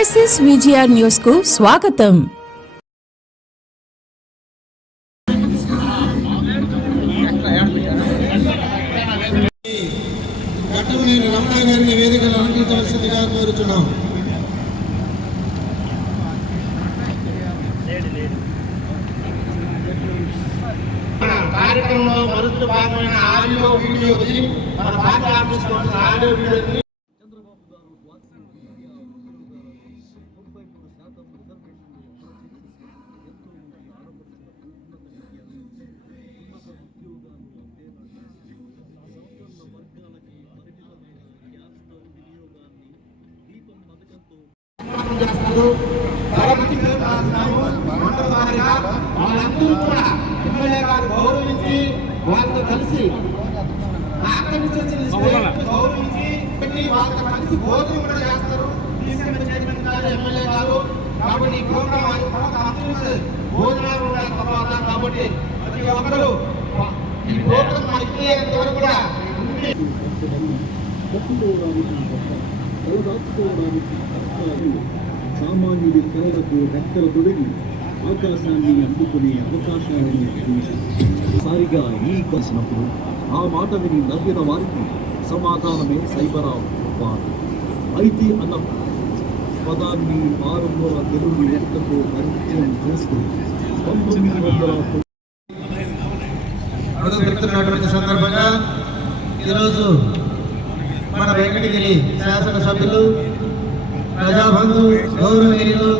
Crisis VGR news కు స్వాగతం. రమణ గారిని వేదికలు అలంకరించవలసిందిగా కోరుచున్నాం. కార్యక్రమంలో మరింత భాగమైన ఆడియో వీడియోది మన పార్టీ ఆఫీస్ ఆడియో వీడియోని వాళ్ళందరూ కూడా ఎమ్మెల్యే గారు గౌరవించి వాళ్ళతో కలిసి అక్కడి నుంచి గౌరవించి వాళ్ళతో కలిసి భోజనం కూడా చేస్తారు. చైర్మన్ గారు ఎమ్మెల్యే గారు కాబట్టి ఈ ప్రోగ్రామ్ భోజనాలు ఉండాలి తర్వాత కాబట్టి ప్రతి ఒక్కరు ఈ ప్రోగ్రామ్ మనకి వరకు కూడా సామాన్యుడి కళలకు రెక్కల తొడిగి ఆకాశాన్ని అందుకునే అవకాశాలను సారిగా ఈ కలిసినప్పుడు ఆ మాట విని నవ్విన వారికి సమాధానమే సైబరాబాద్. అయితే అన్న పదాన్ని మారుమూల తెలుగు లెక్కతో పరిచయం చేస్తూ 1900 సందర్భంగా ఈరోజు మన వెంకటగిరి శాసనసభ్యులు ప్రజాబంధు గౌరవనీయులు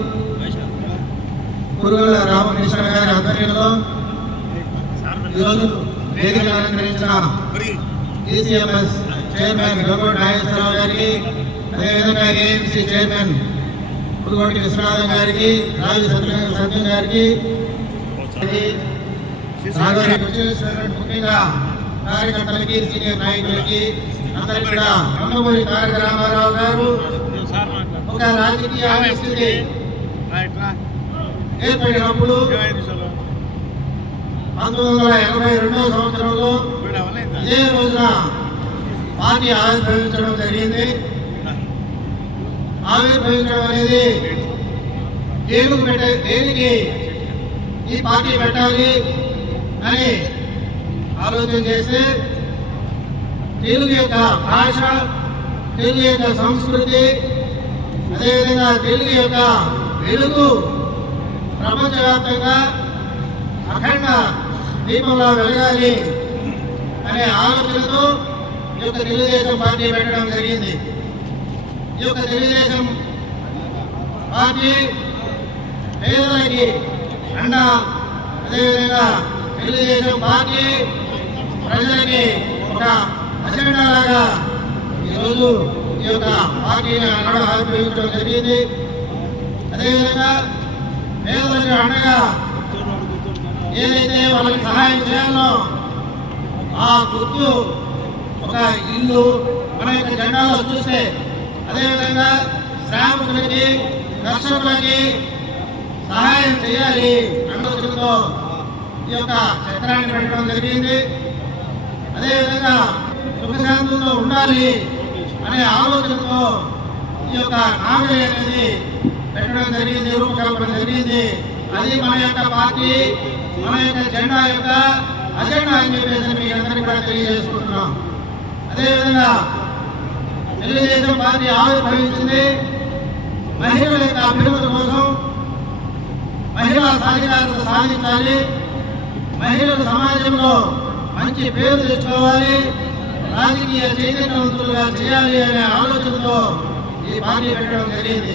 కురుగల రామకృష్ణ గారి ఆధ్వర్యంలో ఈరోజు వేదికలు అలంకరించిన ఈసీఎంఎస్ చైర్మన్ గౌరవ నాగేశ్వరరావు గారికి, అదేవిధంగా ఏఎంసీ చైర్మన్ పుదుగోటి విశ్వనాథం గారికి, రాజు సత్యం గారికి, ముఖ్యంగా కార్యకర్తలకి, సీనియర్ నాయకులకి అందరికీ కూడా నందమూరి తారక రామారావు గారు ఒక రాజకీయ స్థితి ఏర్పడినప్పుడు 1982 సంవత్సరంలో ఇదే రోజున పార్టీ ఆవిర్భవించడం జరిగింది. ఆవిర్భవించడం అనేది దేనికి ఈ పార్టీ పెట్టాలి అని ఆలోచన చేస్తే తెలుగు యొక్క భాష, తెలుగు యొక్క సంస్కృతి, అదేవిధంగా తెలుగు యొక్క వెలుగు ప్రపంచవ్యాప్తంగా అఖండ దీపంలో వెలగాలి అనే ఆలోచనతో ఈ యొక్క తెలుగుదేశం పార్టీ పెట్టడం జరిగింది. ఈ యొక్క తెలుగుదేశం పార్టీ పేదలకి అండ, అదేవిధంగా తెలుగుదేశం పార్టీ ప్రజలకి ఒక అజెండా లాగా ఈరోజు ఈ యొక్క పార్టీని ఆవిర్భవించడం జరిగింది. అదేవిధంగా పేదలకు అండగా ఏదైతే వాళ్ళకి సహాయం చేయాలో ఆ గుర్తు ఒక ఇల్లు మన యొక్క జెండాలో చూస్తే, అదేవిధంగా శ్రామికులకి, కర్షకులకి సహాయం చేయాలి ఆలోచనతో ఈ యొక్క చిత్రాన్ని పెట్టడం జరిగింది. అదేవిధంగా సుఖశాంతులతో ఉండాలి అనే ఆలోచనతో ఈ యొక్క నాగలి అనేది పెట్టడం జరిగింది, రూపకల్పన జరిగింది. అది మన యొక్క పార్టీ, మన యొక్క జెండా యొక్క అజెండా అని చెప్పేసి మీ అందరికీ కూడా తెలియజేసుకుంటున్నాం. అదేవిధంగా తెలుగుదేశం పార్టీ ఆవిర్భవించింది మహిళల యొక్క అభ్యున్నతి కోసం, మహిళా సాధికారత సాధించాలి, మహిళలు సమాజంలో మంచి పేరు తెచ్చుకోవాలి, రాజకీయ చైతన్యవంతులుగా చేయాలి అనే ఆలోచనతో ఈ పార్టీ పెట్టడం జరిగింది.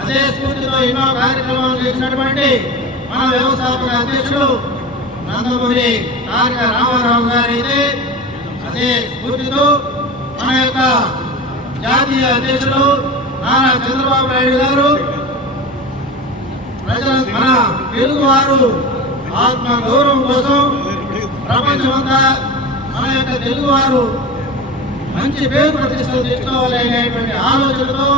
అదే స్ఫూర్తితో ఎన్నో కార్యక్రమాలు చేసినటువంటి మన వ్యవస్థాపక అధ్యక్షుడు నందమూరి తారక రామారావు గారు అయితే అదే స్ఫూర్తితో మన యొక్క జాతీయ అధ్యక్షుడు నారా చంద్రబాబు నాయుడు గారు మన తెలుగువారు ఆత్మ గౌరవం కోసం ప్రపంచమంతా మన యొక్క తెలుగువారు మంచి పేరు ప్రతిష్టలు తెచ్చుకోవాలి అనేటువంటి ఆలోచనతో